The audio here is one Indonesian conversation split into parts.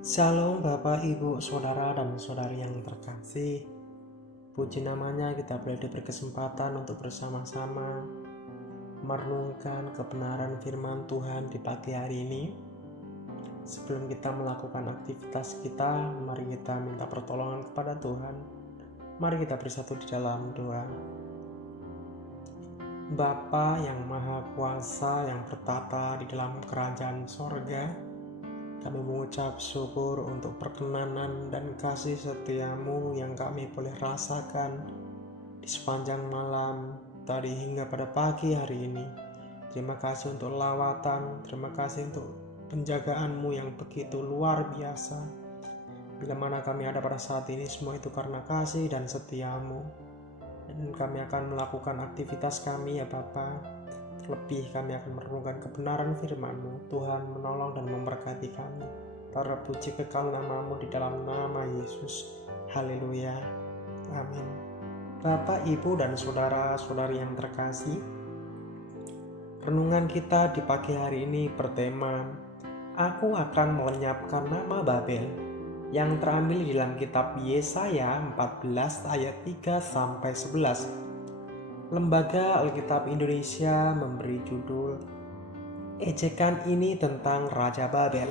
Shalom Bapak, Ibu, Saudara, dan Saudari yang terkasih. Puji namanya kita boleh diberi kesempatan untuk bersama-sama merenungkan kebenaran firman Tuhan di pagi hari ini. Sebelum kita melakukan aktivitas kita, mari kita minta pertolongan kepada Tuhan. Mari kita bersatu di dalam doa. Bapa yang Maha Kuasa yang bertata di dalam kerajaan sorga, kami mengucap syukur untuk perkenanan dan kasih setiamu yang kami boleh rasakan di sepanjang malam tadi hingga pada pagi hari ini. Terima kasih untuk lawatan, terima kasih untuk penjagaanmu yang begitu luar biasa. Bila mana kami ada pada saat ini, semua itu karena kasih dan setiamu. Dan kami akan melakukan aktivitas kami ya Bapa. Terlebih kami akan merenungkan kebenaran firman-Mu. Tuhan menolong dan memberkati kami. Terpuji kekal nama-Mu di dalam nama Yesus. Haleluya. Amin. Bapak, Ibu, dan saudara-saudari yang terkasih, renungan kita di pagi hari ini bertema Aku akan melenyapkan nama Babel, yang terambil di dalam kitab Yesaya 14 ayat 3-11. Lembaga Alkitab Indonesia memberi judul Ejekan ini tentang Raja Babel.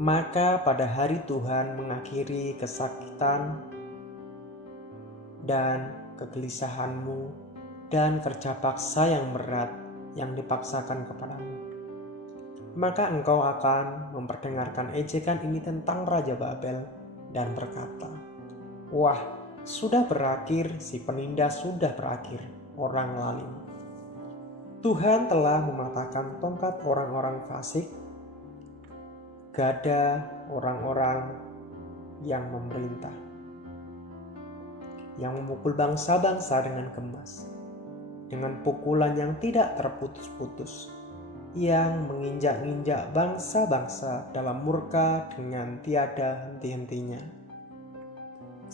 Maka pada hari Tuhan mengakhiri kesakitan dan kegelisahanmu dan kerja paksa yang berat yang dipaksakan kepadamu. Maka engkau akan memperdengarkan ejekan ini tentang Raja Babel dan berkata, Wah, sudah berakhir, si penindas sudah berakhir, orang lalim. Tuhan telah mematahkan tongkat orang-orang fasik, gada orang-orang yang memerintah, yang memukul bangsa-bangsa dengan kemas, dengan pukulan yang tidak terputus-putus, yang menginjak-injak bangsa-bangsa dalam murka dengan tiada henti-hentinya.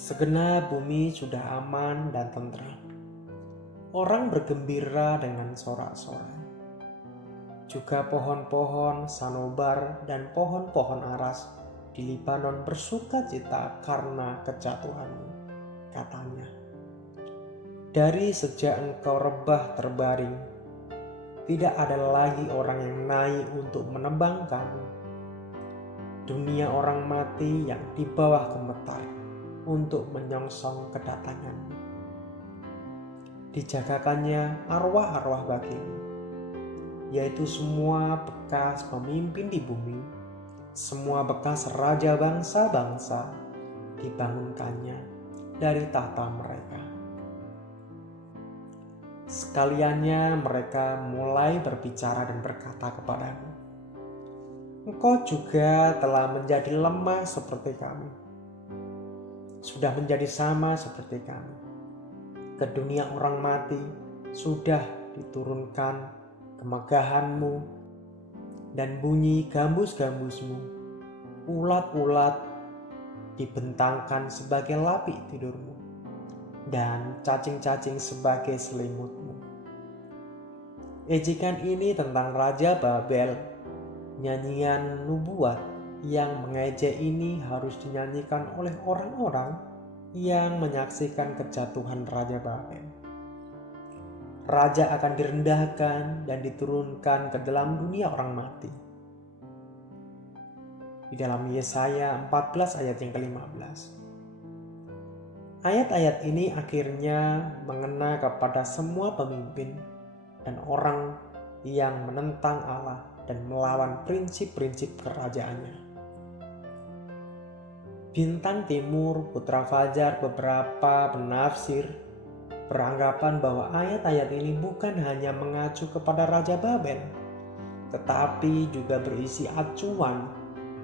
Segenap bumi sudah aman dan tentram. Orang bergembira dengan sorak-sorai. Juga pohon-pohon sanobar dan pohon-pohon aras di Libanon bersukacita karena kejatuhanmu, katanya. Dari sejak engkau rebah terbaring, tidak ada lagi orang yang naik untuk menebang kamu. Dunia orang mati yang di bawah gemetar untuk menyongsong kedatanganmu. Dijagakannya arwah-arwah bagimu, yaitu semua bekas pemimpin di bumi, semua bekas raja bangsa-bangsa dibangunkannya dari tahta mereka. Sekaliannya mereka mulai berbicara dan berkata kepadamu, Engkau juga telah menjadi lemah seperti kami, sudah menjadi sama seperti kami. Ke dunia orang mati sudah diturunkan kemegahanmu dan bunyi gambus-gambusmu. Ulat-ulat dibentangkan sebagai lapik tidurmu dan cacing-cacing sebagai selimutmu. Ejekan ini tentang Raja Babel, nyanyian nubuat yang mengejek ini harus dinyanyikan oleh orang-orang yang menyaksikan kejatuhan Raja Babel. Raja akan direndahkan dan diturunkan ke dalam dunia orang mati. Di dalam Yesaya 14 ayat yang ke-15. Ayat-ayat ini akhirnya mengena kepada semua pemimpin dan orang yang menentang Allah dan melawan prinsip-prinsip kerajaannya. Bintang Timur, Putra Fajar, beberapa penafsir beranggapan bahwa ayat-ayat ini bukan hanya mengacu kepada Raja Babel, tetapi juga berisi acuan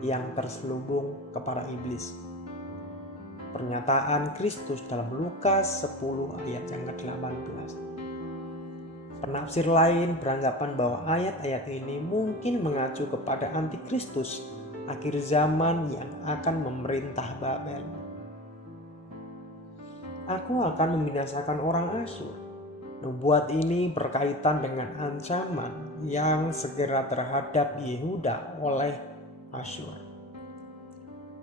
yang terselubung kepada iblis. Pernyataan Kristus dalam Lukas 10 ayat yang ke-18. Penafsir lain beranggapan bahwa ayat-ayat ini mungkin mengacu kepada antikristus akhir zaman yang akan memerintah Babel. Aku akan membinasakan orang Asyur. Nubuat ini berkaitan dengan ancaman yang segera terhadap Yehuda oleh Asyur.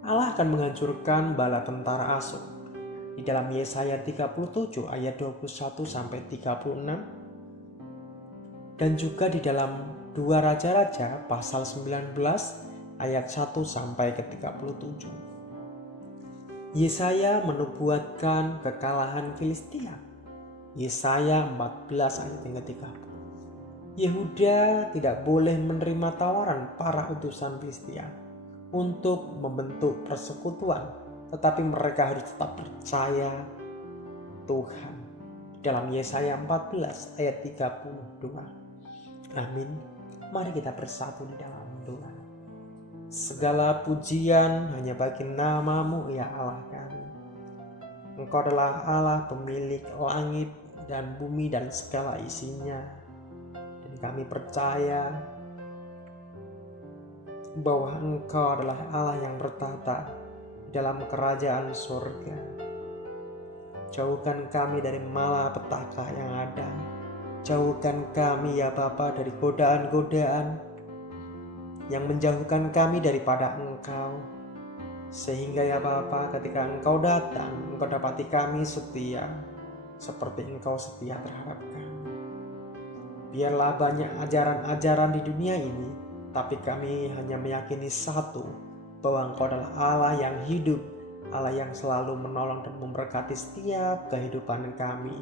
Allah akan menghancurkan bala tentara Asyur. Di dalam Yesaya 37 ayat 21 sampai 36 dan juga di dalam 2 Raja-Raja pasal 19 ayat 1 sampai ke 37. Yesaya menubuatkan kekalahan Filistia. Yesaya 14 ayat yang ke-30. Yehuda tidak boleh menerima tawaran para utusan Filistia untuk membentuk persekutuan, tetapi mereka harus tetap percaya Tuhan. Dalam Yesaya 14 ayat 32. Amin. Mari kita bersatu di dalam doa. Segala pujian hanya bagi nama-Mu ya Allah kami. Engkau adalah Allah pemilik langit dan bumi dan segala isinya. Dan kami percaya bahwa Engkau adalah Allah yang bertata dalam kerajaan surga. Jauhkan kami dari malapetaka yang ada. Jauhkan kami ya Bapa dari godaan-godaan yang menjauhkan kami daripada Engkau. Sehingga ya Bapa, ketika Engkau datang, Engkau dapati kami setia seperti Engkau setia terhadap kami. Biarlah banyak ajaran-ajaran di dunia ini, tapi kami hanya meyakini satu, bahwa Engkau adalah Allah yang hidup, Allah yang selalu menolong dan memberkati setiap kehidupan kami.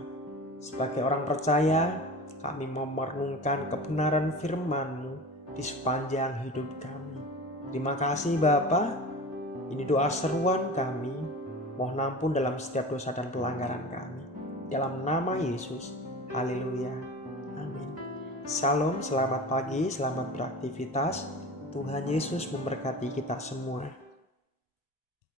Sebagai orang percaya, kami memerenungkan kebenaran firman-Mu di sepanjang hidup kami. Terima kasih Bapa. Ini doa seruan kami. Mohon ampun dalam setiap dosa dan pelanggaran kami. Dalam nama Yesus. Haleluya. Amin. Shalom, selamat pagi, selamat beraktivitas. Tuhan Yesus memberkati kita semua.